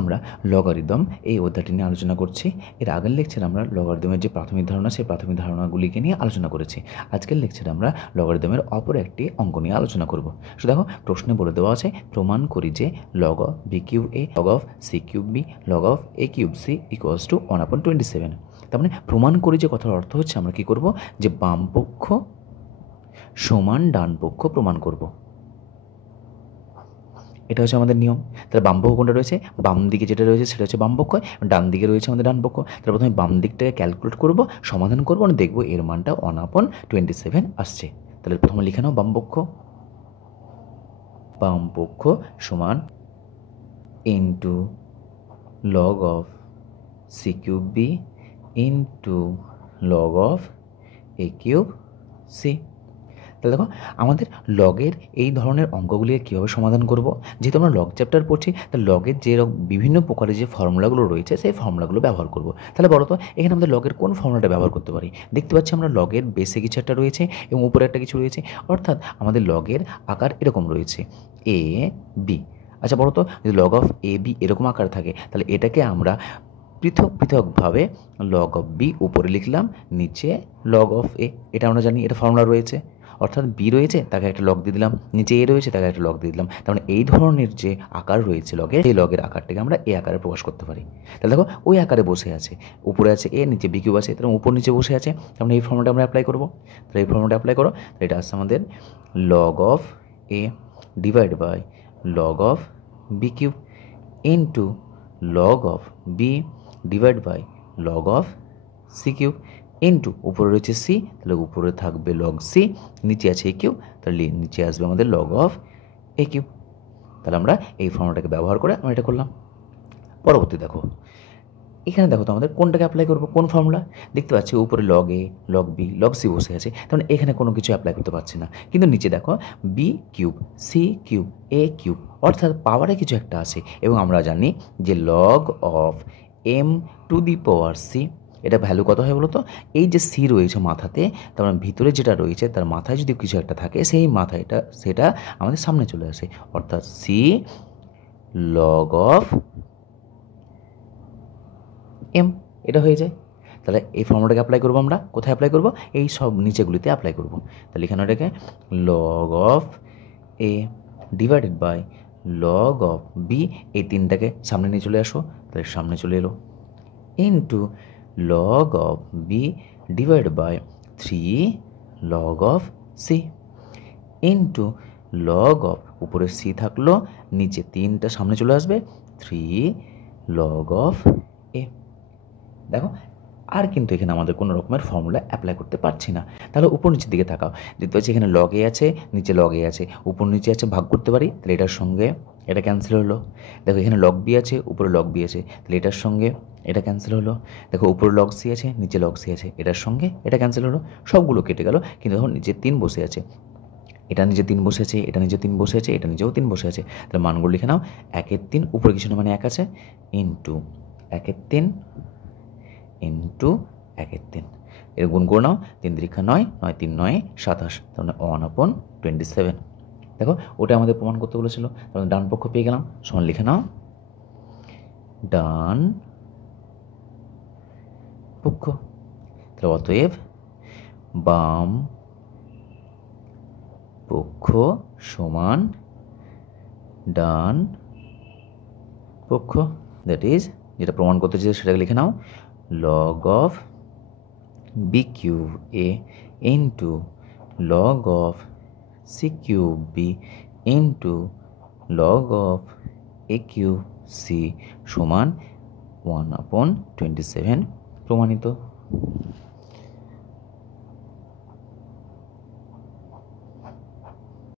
আমরা লগারিদম এই অধ্যায়টি নিয়ে আলোচনা করছি। এর আগের লেকচারে আমরা লগারিদমের যে প্রাথমিক ধারণা সেই প্রাথমিক ধারণাগুলিকে নিয়ে আলোচনা করেছি। আজকের লেকচারে আমরা লগারিদমের অপর একটি অঙ্ক নিয়ে আলোচনা করব। সো দেখো, প্রশ্নে বলে দেওয়া আছে, প্রমাণ করি যে log of B cube A log of C cube B log of A cube C equals to 1/27। তার মানে প্রমাণ করি যে কথার অর্থ হচ্ছে আমরা কি করব, যে বাম পক্ষ সমান ডান পক্ষ প্রমাণ করব। এটা হচ্ছে আমাদের নিয়ম। তাহলে বাম পক্ষ কোনটা রয়েছে, বাম দিকে যেটা রয়েছে সেটা হচ্ছে বাম পক্ষ, ডান দিকে রয়েছে আমাদের ডান পক্ষ। তাহলে প্রথমে বাম দিকটাকে ক্যালকুলেট করব, সমাধান করবো, আর দেখবো এর মানটা 1/27 আসছে। তাহলে প্রথমে লিখে নাও বাম পক্ষ সমান into log of C cube B into log of A cube C. তাহলে দেখো, আমাদের লগের এই ধরনের অঙ্কগুলিকে কীভাবে সমাধান করব। যেহেতু আমরা লগ চ্যাপ্টার পড়ছি, তাহলে লগের যে বিভিন্ন প্রকারের যে ফর্মুলাগুলো রয়েছে সেই ফর্মুলাগুলো ব্যবহার করব। তাহলে বলো তো, এখানে আমাদের লগের কোন ফর্মুলাটা ব্যবহার করতে পারি। দেখতে পাচ্ছি আমরা লগের বেসে কিছু একটা রয়েছে এবং উপরে একটা কিছু রয়েছে, অর্থাৎ আমাদের লগের আকার এরকম রয়েছে এ বি। আচ্ছা বলো তো, যদি লগ অফ এ বি এরকম আকার থাকে, তাহলে এটাকে আমরা পৃথকভাবে লগ অফ বি উপরে লিখলাম, নিচে লগ অফ এ। এটা আমরা জানি, এটা ফর্মুলা রয়েছে। অর্থাৎ বি রয়েছে, তাকে একটা লগ দিয়ে দিলাম, নিচে এ রয়েছে, তাকে একটা লগ দিয়ে দিলাম। তার মানে এই ধরনের যে আকার রয়েছে লগের, সেই লগের আকারটাকে আমরা এ আকারে প্রকাশ করতে পারি। তাহলে দেখো, ওই আকারে বসে আছে, উপরে আছে এ, নিচে বি কিউব আছে, তাহলে উপর নিচে বসে আছে। তার মানে এই ফর্মুলাটা আমরা অ্যাপ্লাই করবো। তাহলে এই ফর্মুলাটা অ্যাপ্লাই করো। তাহলে এটা আসছে আমাদের log of A divide by log of B cube into log of B divide by log of C cube into উপরে রয়েছে সি, তাহলে উপরে থাকবে লগ সি, নিচে আছে এ কিউব, তাহলে নিচে আসবে আমাদের লগ অফ এ কিউব। তাহলে আমরা এই ফর্মুলাটাকে ব্যবহার করে আমরা এটা করলাম। পরবর্তী দেখো, এখানে দেখো তো আমাদের কোনটাকে অ্যাপ্লাই করবো, কোন ফর্মুলা। দেখতে পাচ্ছি উপরে লগ এ লগ বি লগ সি বসে আছে, তাহলে এখানে কোনো কিছু অ্যাপ্লাই করতে পারছি না। কিন্তু নিচে দেখো B cube C cube A cube, অর্থাৎ পাওয়ারে কিছু একটা আছে। এবং আমরা জানি যে log of M to the power C, এটা ভ্যালু কত হয় বলো তো। এই যে সি রয়েছে মাথাতে, তার মানে ভিতরে যেটা রয়েছে তার মাথায় যদি কিছু একটা থাকে, সেই মাথায় সেটা আমাদের সামনে চলে আসে, অর্থাৎ সি লগ অফ এম, এটা হয়ে যায়। তাহলে এই ফর্মুলাটাকে অ্যাপ্লাই করবো আমরা কোথায় অ্যাপ্লাই করবো, এই সব নিচেগুলিতে অ্যাপ্লাই করবো। তাহলে এখানে এটাকে log of A divided by log of B, এই তিনটাকে সামনে নিয়ে চলে আসো, তাহলে সামনে চলে এলো, into log of B divide by 3 log of C into log of, উপরে সি থাকলো, নিচে তিনটা সামনে চলে আসবে, 3 লগ অফ এ। দেখো, আর কিন্তু এখানে আমাদের কোনো রকমের ফর্মুলা অ্যাপ্লাই করতে পারছি না। তাহলে উপর নিচের দিকে তাকাও, দেখতে পাচ্ছি এখানে লগ এ আছে, নিচে লগ এ আছে, উপর নিচে আছে, ভাগ করতে পারি, তাহলে এটার সঙ্গে এটা ক্যান্সেল হলো। দেখো এখানে লগ বি আছে, উপরে লগ বি আছে, তাহলে এটার সঙ্গে এটা ক্যান্সেল হলো। দেখো উপরে লগ সি আছে, নিচে লগ সি আছে, এটার সঙ্গে এটা ক্যান্সেল হলো। সবগুলো কেটে গেল, কিন্তু দেখো নিচে 3 বসে আছে, এটা নিচে 3 বসে আছে, এটা নিচে 3 বসে আছে, এটা নিচেও 3 বসে আছে। তাহলে মানগুলো লিখে নাও, 1/3 উপরে কিছু না মানে 1 আছে, ইন্টু 1/3 ইন্টু 1/3, এর গুণ করে নাও, 3 3 9, 9 3 9 27, তার মানে 1/27। দেখো, ওটা আমাদের প্রমাণ করতে বলেছিল, তাহলে ডান পক্ষ পেয়ে গেলাম, সমান লিখে নাও ডান পক্ষ। তাহলে অতএব বাম পক্ষ সমান ডান পক্ষ। দ্যাট ইজ, যেটা প্রমাণ করতে চাই সেটাকে লিখে নাও, log of B cube a into log of C cube B into log of A cube c সমান 1/27 প্রমাণিত।